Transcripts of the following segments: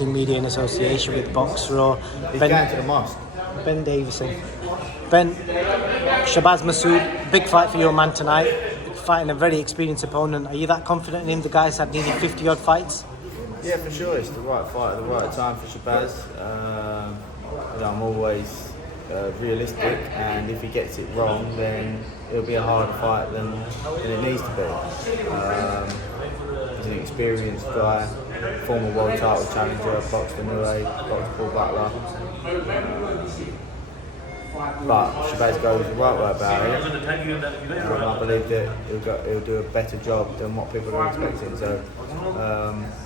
working media in association with Box Row. He's going to the mosque. Ben Davison. Ben, SHABAZ MASOUD, big fight for your man tonight. Fighting a very experienced opponent. Are you that confident in him? The guy's had nearly 50 odd fights. Yeah, for sure. It's the right fight at the right time for SHABAZ. I'm always realistic, and if he gets it wrong, then it'll be a harder fight than it needs to be. He's an experienced guy, former world title challenger, boxed Inoue, boxed Paul Butler. But SHABAZ goes the right way about it, and I believe that he'll do a better job than what people are expecting. So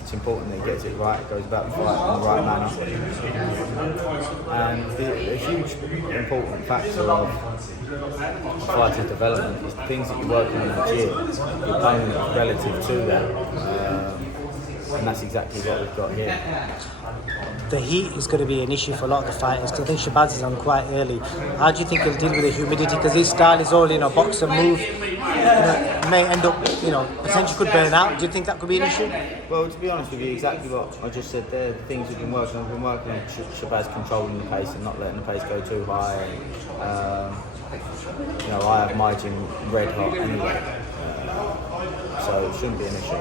it's important that he gets it right, goes about the fight in the right manner. And a huge important factor of fighter's development is the things that you're working on in the gym, your opponent relative to that. And that's exactly what we've got here. The heat is going to be an issue for a lot of the fighters because I think SHABAZ is on quite early. How do you think he'll deal with the humidity? Because his style is all, box and move. May end up, potentially could burn out. Do you think that could be an issue? Well, to be honest with you, exactly what I just said there, the things we've been working on, SHABAZ controlling the pace and not letting the pace go too high. And, I have my gym red hot anyway, so it shouldn't be an issue.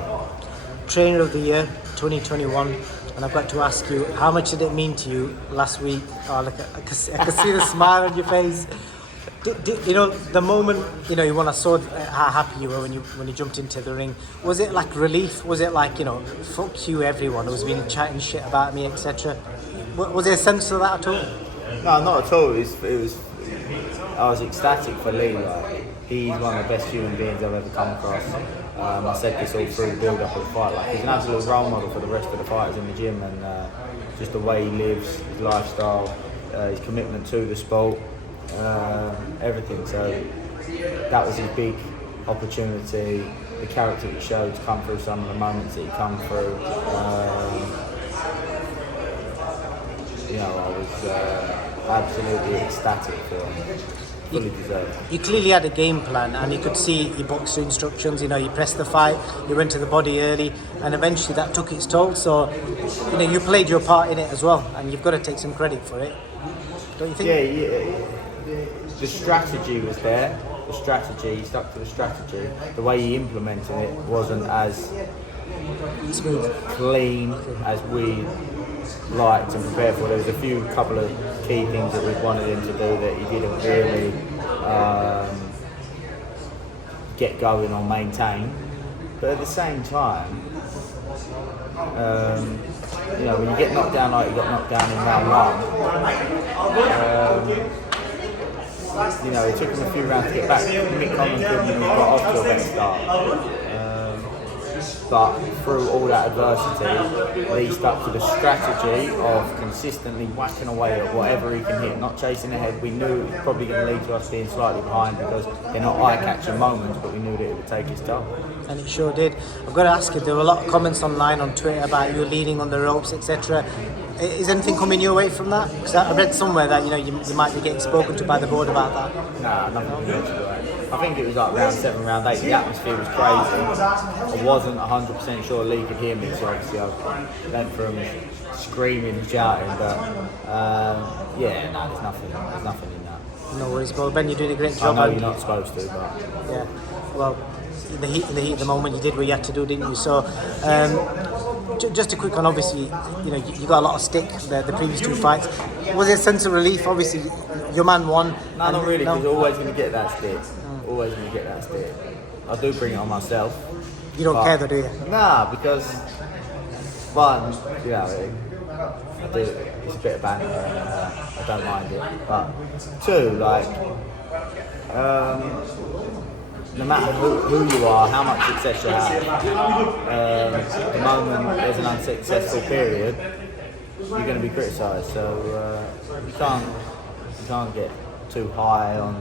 Trainer of the Year 2021, and I've got to ask you, how much did it mean to you last week? Oh, look, I can see the smile on your face. The moment when I saw how happy you were when you jumped into the ring, was it like relief? Was it like fuck you everyone who's been chatting shit about me, etc.? Was there a sense of that at all? No, not at all. It was. I was ecstatic for Lee. He's one of the best human beings I've ever come across. I said this all through the build-up of the fight. He's an absolute role model for the rest of the fighters in the gym, and just the way he lives, his lifestyle, his commitment to the sport, everything. So that was his big opportunity. The character he showed to come through some of the moments that he come through. I was absolutely ecstatic for him. Fully deserved. You clearly had a game plan, and you could see your boxer instructions. You pressed the fight, you went to the body early, and eventually that took its toll. So, you played your part in it as well, and you've got to take some credit for it, don't you think? Yeah. The strategy was there. The strategy, he stuck to the strategy. The way he implemented it wasn't as smooth, clean as we liked and prepared for. There was a couple of key things that we wanted him to do that he didn't really get going or maintain. But at the same time, when you get knocked down like you got knocked down in round one, it took him a few rounds to get back. Mick Conlon couldn't have got off to a better start. But through all that adversity, Lee stuck to the strategy of consistently whacking away at whatever he can hit, not chasing ahead. We knew it was probably going to lead to us being slightly behind because they're not eye-catching moments, but we knew that it would take its toll. And it sure did. I've got to ask you, there were a lot of comments online on Twitter about you leaning on the ropes, etc. Is anything coming your way from that? Because I read somewhere that you might be getting spoken to by the board about that. Nah, nothing. I think it was like round 7, round 8. The atmosphere was crazy. I wasn't 100% sure Lee could hear me, so obviously I went for him screaming and shouting. But there's nothing in that. No worries, well, Ben, you're doing a great job. I know you're not supposed to, but yeah. Well, in the heat of the moment, you did what you had to do, didn't you? So. Just a quick one, obviously, you got a lot of stick the previous 2 fights. Was there a sense of relief? Obviously, your man won. No, not really, because you're always going to get that stick. Always going to get that stick. I do bring it on myself. You don't care though, do you? Nah, because, one, I do, it's a bit of banter and I don't mind it. But 2, no matter who you are, how much success you have, the moment there's an unsuccessful period, you're going to be criticised. So you can't get too high on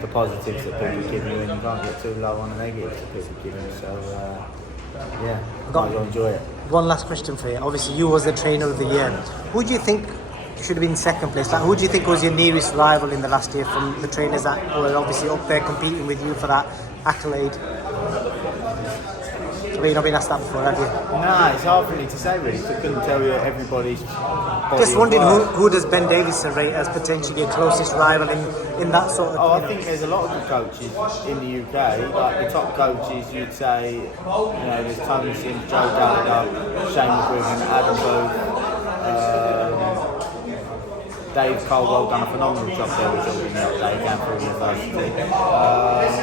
the positives that people give you, and you can't get too low on the negatives that people give you. So might as well enjoy it. One last question for you. Obviously, you was the trainer of the year. Who do you think should have been second place? Like, who do you think was your nearest rival in the last year from the trainers that were obviously up there competing with you for that accolade? But you've not been asked that before, have you? Nah, it's hard for me to say really. 'Cause I couldn't tell you everybody's body Just of wondering work. who does Ben Davison rate as potentially your closest rival in that sort of. Oh, I think there's a lot of good coaches in the UK. Like the top coaches, you'd say, you know, there's Tony Sims, Joe Gallagher, Shane McGuigan, Adam Booth, Dave Caldwell done a phenomenal job there with children the other day, down through university. That's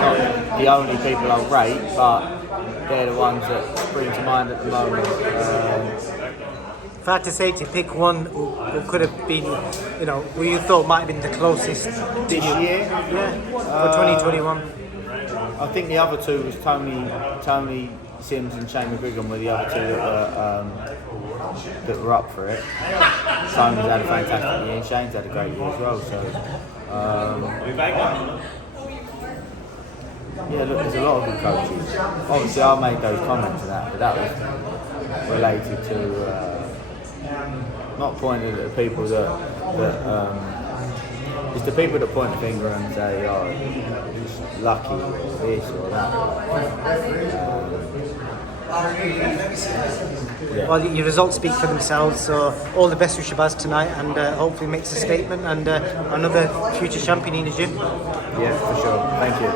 not the only people I rate, but they're the ones that spring to mind at the moment. If I had to say to pick one who could have been, you know, who you thought might have been the closest This year, yeah, for 2021. I think the other two was Tony Sims and Shane McGuigan were the other two that were up for it. Tony's had a fantastic year and Shane's had a great year as well. So yeah, look, there's a lot of good coaches. Obviously, I made those comments and that, but that was related to not pointing at the people that it's the people that point the finger and say, oh, you're just lucky or this or that. Yeah. Well, your results speak for themselves, so all the best with Shabaz tonight, and hopefully makes a statement and another future champion in the gym. Yeah, for sure. Thank you.